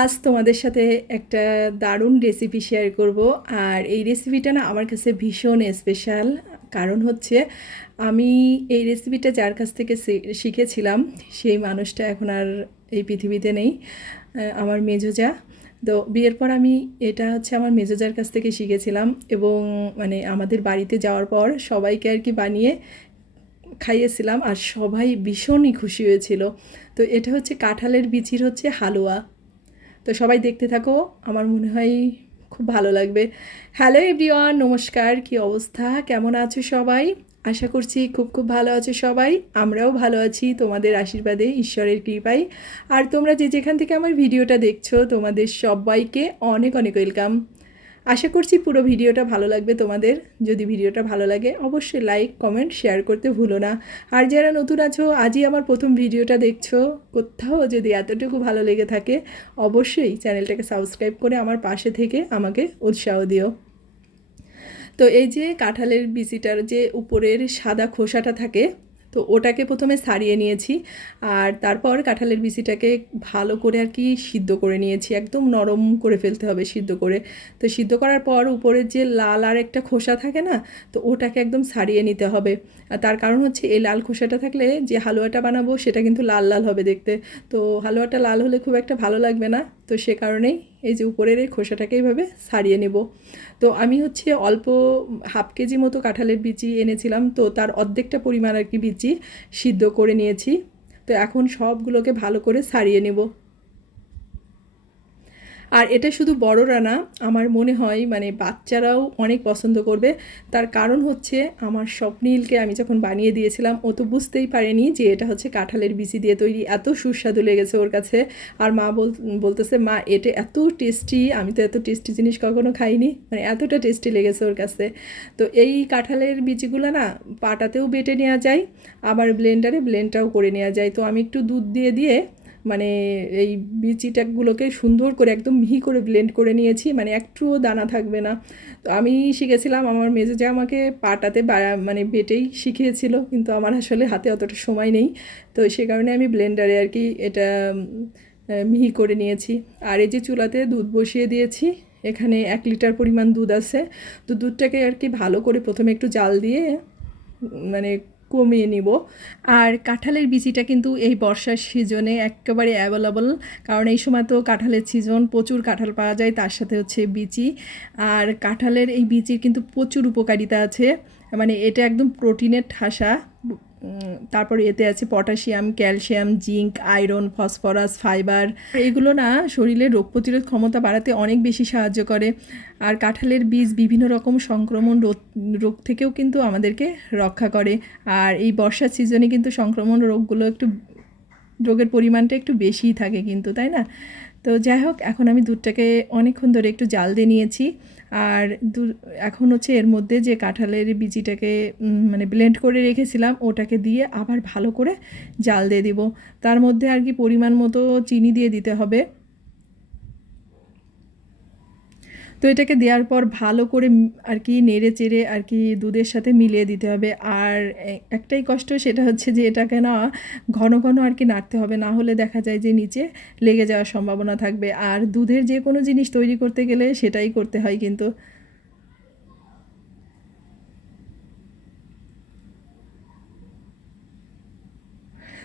আজ তোমাদের সাথে একটা দারুণ রেসিপি শেয়ার করব। আর এই রেসিপিটা না আমার কাছে ভীষণ স্পেশাল কারণ হচ্ছে, আমি এই রেসিপিটা যার কাছ থেকে শিখেছিলাম, সেই মানুষটা এখন আর এই পৃথিবীতে নেই আমার মেজোজা। তো বিয়ের পর আমি এটা হচ্ছে আমার মেজোজার কাছ থেকে শিখেছিলাম এবং মানে আমাদের বাড়িতে যাওয়ার পর সবাইকে আর কি বানিয়ে খাইয়েছিলাম আর সবাই ভীষণই খুশি হয়েছিল। তো এটা হচ্ছে কাঁঠালের বিচির হচ্ছে হালুয়া। তো সবাই দেখতে থাকো, আমার মনে হয় খুব ভালো লাগবে। হ্যালো এভরিওয়ান নমস্কার, কি অবস্থা? কেমন আছো সবাই? আশা করছি খুব খুব ভালো আছো সবাই। আমরাও ভালো আছি, তোমাদের আশীর্বাদে, ঈশ্বরের কৃপায়। আর তোমরা যে যেখান থেকে আমার ভিডিওটা দেখছ, তোমাদের সবাইকে অনেক অনেক ওয়েলকাম আশা করছি পুরো ভিডিওটা ভালো লাগবে তোমাদের। যদি ভিডিওটা ভালো লাগে, অবশ্যই লাইক কমেন্ট শেয়ার করতে ভুলো না। আর যারা নতুন আছো, আজই আমার প্রথম ভিডিওটা দেখছ, কোথাও যদি এতটুকু ভালো লেগে থাকে, অবশ্যই চ্যানেলটাকে সাবস্ক্রাইব করে আমার পাশে থেকে আমাকে উৎসাহ দিও। তো এই যে কাঁঠালের বিচিটার যে উপরের সাদা খোসাটা থাকে তো ওটাকে প্রথমে সারিয়ে নিয়েছি আর তারপর কাঁঠালের বিচিটাকে ভালো করে আর কি সিদ্ধ করে নিয়েছি। একদম নরম করে ফেলতে হবে সিদ্ধ করে। তো সিদ্ধ করার পর উপরের যে লাল আর একটা খোসা থাকে না, তো ওটাকে একদম সারিয়ে নিতে হবে। আর তার কারণ হচ্ছে এই লাল খোসাটা থাকলে যে হালুয়াটা বানাবো সেটা কিন্তু লাল লাল হবে দেখতে। তো হালুয়াটা লাল হলে খুব একটা ভালো লাগবে না। তো সে কারণেই এই যে উপরের এই খোসাটাকে এইভাবে সারিয়ে নেব। তো আমি হচ্ছে অল্প হাফ কেজি মতো কাঁঠালের বিচি এনেছিলাম, তো তার অর্ধেকটা পরিমাণ আর কি বিচি সিদ্ধ করে নিয়েছি। তো এখন সবগুলোকে ভালো করে সারিয়ে নেব। আর এটা শুধু বড়রা না, আমার মনে হয় মানে বাচ্চারাও অনেক পছন্দ করবে। তার কারণ হচ্ছে আমার স্বপ্নীলকে আমি যখন বানিয়ে দিয়েছিলাম, ও তো বুঝতেই পারেনি যে এটা হচ্ছে কাঁঠালের বিচি দিয়ে তৈরি। এত সুস্বাদু লেগেছে ওর কাছে। আর মা বল, বলতেছে, মা, এটা এত টেস্টি, আমি তো এত টেস্টি জিনিস কখনো খাইনি। মানে এতটা টেস্টি লেগেছে ওর কাছে। তো এই কাঁঠালের বিচিগুলো না পাটাতেও বেটে নেওয়া যায়, আবার ব্লেন্ডারে ব্লেন্ডটাও করে নেওয়া যায়। তো আমি একটু দুধ দিয়ে দিয়ে মানে এই বিচিটাগুলোকে সুন্দর করে একদম মিহি করে ব্লেন্ড করে নিয়েছি মানে একটুও দানা থাকবে না। তো আমি শিখেছিলাম, আমার মেজে যে আমাকে পাটাতে মানে বেটেই শিখিয়েছিল, কিন্তু আমার আসলে হাতে অতটা সময় নেই। তো সে কারণে আমি ব্লেন্ডারে আর কি এটা মিহি করে নিয়েছি। আর এই যে চুলাতে দুধ বসিয়ে দিয়েছি, এখানে এক লিটার পরিমাণ দুধ আছে। তো দুধটাকে আর কি ভালো করে প্রথমে একটু জাল দিয়ে মানে কমিয়ে নিব। আর কাঁঠালের বিচিটা কিন্তু এই বর্ষার সিজনে একেবারে অ্যাভেলেবল কারণ এই সময় তো কাঁঠালের সিজন প্রচুর কাঁঠাল পাওয়া যায়, তার সাথে হচ্ছে বিচি। আর কাঁঠালের এই বিচির কিন্তু প্রচুর উপকারিতা আছে মানে এটা একদম প্রোটিনের ঠাসা তারপর এতে আছে potassium, calcium, zinc, iron, phosphorus, fibre. এগুলো না শরীরের রোগ প্রতিরোধ ক্ষমতা বাড়াতে অনেক বেশি সাহায্য করে। আর কাঁঠালের বীজ বিভিন্ন রকম সংক্রমণ রোগ রোগ থেকেও কিন্তু আমাদেরকে রক্ষা করে। আর এই বর্ষার সিজনে কিন্তু সংক্রমণ রোগগুলো একটু, রোগের পরিমাণটা একটু বেশিই থাকে কিন্তু, তাই না? তো যাই হোক, এখন আমি দুধটাকে অনেকক্ষণ ধরে একটু জাল দিয়ে নিয়েছি। আর দু, এখন হচ্ছে এর মধ্যে যে কাঁঠালের বিজিটাকে মানে ব্লেন্ড করে রেখেছিলাম, ওটাকে দিয়ে আবার ভালো করে জাল দিয়ে দিব। তার মধ্যে আর কি পরিমাণ মতো চিনি দিয়ে দিতে হবে। তো এটাকে দেওয়ার পর ভালো করে আর কি নেড়ে চেড়ে আর কি দুধের সাথে মিলিয়ে দিতে হবে। আর একটাই কষ্ট সেটা হচ্ছে যে এটাকে না ঘন ঘন আর কি নাড়তে হবে, না হলে দেখা যায় যে নিচে লেগে যাওয়ার সম্ভাবনা থাকবে। আর দুধের যে কোনো জিনিস তৈরি করতে গেলে সেটাই করতে হয় কিন্তু।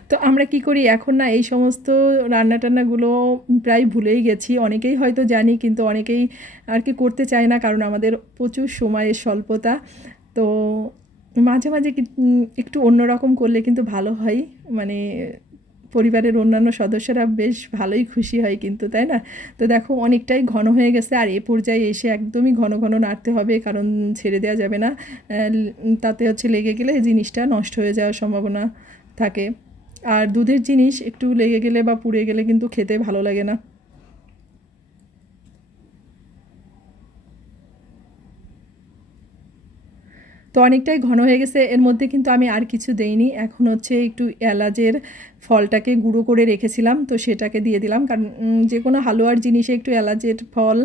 তো আমরা কি করি? এখন না এই সমস্ত রান্না টান্নাগুলো প্রায় ভুলেই গেছি। অনেকেই হয়তো জানি কিন্তু অনেকেই আর কি করতে চায় না কারণ আমাদের প্রচুর সময়ের স্বল্পতা। তো মাঝে মাঝে একটু অন্যরকম করলে কিন্তু ভালো হয়। মানে পরিবারের অন্যান্য সদস্যরা বেশ ভালোই খুশি হয় কিন্তু, তাই না? তো দেখো অনেকটাই ঘন হয়ে গেছে আর এ পর্যায়ে এসে একদমই ঘন ঘন নাড়তে হবে কারণ ছেড়ে দেওয়া যাবে না। তাতে হচ্ছে লেগে গেলে জিনিসটা নষ্ট হয়ে যাওয়ার সম্ভাবনা থাকে। আর দুধের জিনিস একটু লেগে গেলে বা পুড়ে গেলে কিন্তু খেতে ভালো লাগে না। তো অনেকটাই ঘন হয়ে গেছে। এর মধ্যে কিন্তু আমি আর কিছু দেইনি। এখন হচ্ছে একটু এলাচের ফলটাকে গুঁড়ো করে রেখেছিলাম, তো সেটাকে দিয়ে দিলাম। কারণ যে কোনো হালুয়ার জিনিসে একটু এলাচের ফল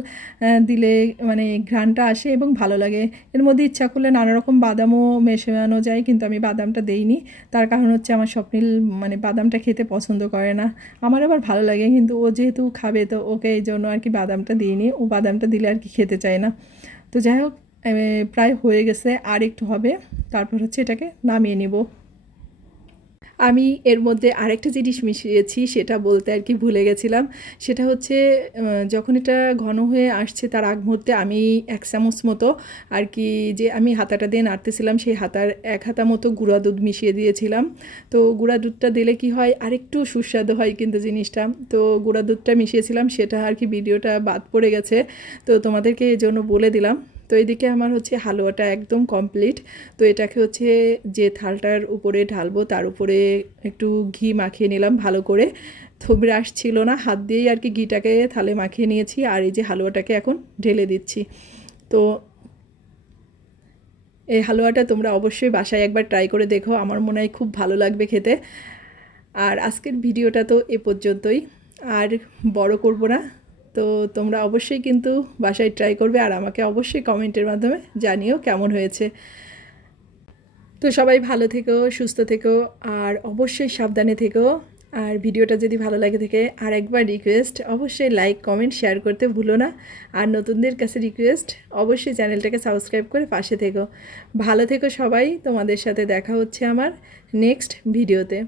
দিলে মানে ঘ্রাণটা আসে এবং ভালো লাগে। এর মধ্যে ইচ্ছা করলে নানা রকম বাদামও মেশানো যায়, কিন্তু আমি বাদামটা দেইনি। তার কারণ হচ্ছে আমার স্বপ্নিল মানে বাদামটা খেতে পছন্দ করে না। আমার আবার ভালো লাগে, কিন্তু ও যেহেতু খাবে, তো ওকে এই জন্য আর কি বাদামটা দিইনি। ও বাদামটা দিলে আর কি খেতে চায় না। তো যাই হোক প্রায় হয়ে গেছে, আর একটু হবে। তারপর হচ্ছে এটাকে নামিয়ে নেব। আমি এর মধ্যে আরেকটা জিনিস মিশিয়েছি, সেটা বলতে আর কি ভুলে গেছিলাম। সেটা হচ্ছে যখন এটা ঘন হয়ে আসছে তার আগ মুহূর্তে আমি এক চামচ মতো আর কি যে আমি হাতাটা দিয়ে নাড়তেছিলাম, সেই হাতার এক হাতা মতো গুঁড়া দুধ মিশিয়ে দিয়েছিলাম। তো গুঁড়া দুধটা দিলে কি হয়, আরেকটু সুস্বাদু হয় কিন্তু জিনিসটা। তো গুঁড়া দুধটা মিশিয়েছিলাম, সেটা আর কি ভিডিওটা বাদ পড়ে গেছে। তো তোমাদেরকে এই জন্য বলে দিলাম। তো এদিকে আমার হচ্ছে হালুয়াটা একদম কমপ্লিট তো এটাকে হচ্ছে যে থালটার উপরে ঢালবো, তার উপরে একটু ঘি মাখিয়ে নিলাম ভালো করে। তো ব্রাশ ছিল না, হাত দিয়েই আর কি ঘিটাকে থালে মাখিয়ে নিয়েছি, আর এই যে হালুয়াটাকে এখন ঢেলে দিচ্ছি। তো এই হালুয়াটা তোমরা অবশ্যই বাসায় একবার ট্রাই করে দেখো, আমার মনে হয় খুব ভালো লাগবে খেতে। আর আজকের ভিডিওটা তো এ পর্যন্তই। আর বড় করব না। তো তোমরা অবশ্যই কিন্তু বাসায় ট্রাই করবে আর আমাকে অবশ্যই কমেন্টের মাধ্যমে জানিও কেমন হয়েছে। তো সবাই ভালো থেকো, সুস্থ থেকো আর অবশ্যই সাবধানে থেকো। আর ভিডিওটা যদি ভালো লাগে থেকে আর একবার রিকোয়েস্ট অবশ্যই লাইক কমেন্ট শেয়ার করতে ভুলো না। আর নতুনদের কাছে রিকোয়েস্ট অবশ্যই চ্যানেলটাকে সাবস্ক্রাইব করে পাশে থেকো। ভালো থেকো সবাই, তোমাদের সাথে দেখা হচ্ছে আমার নেক্সট ভিডিওতে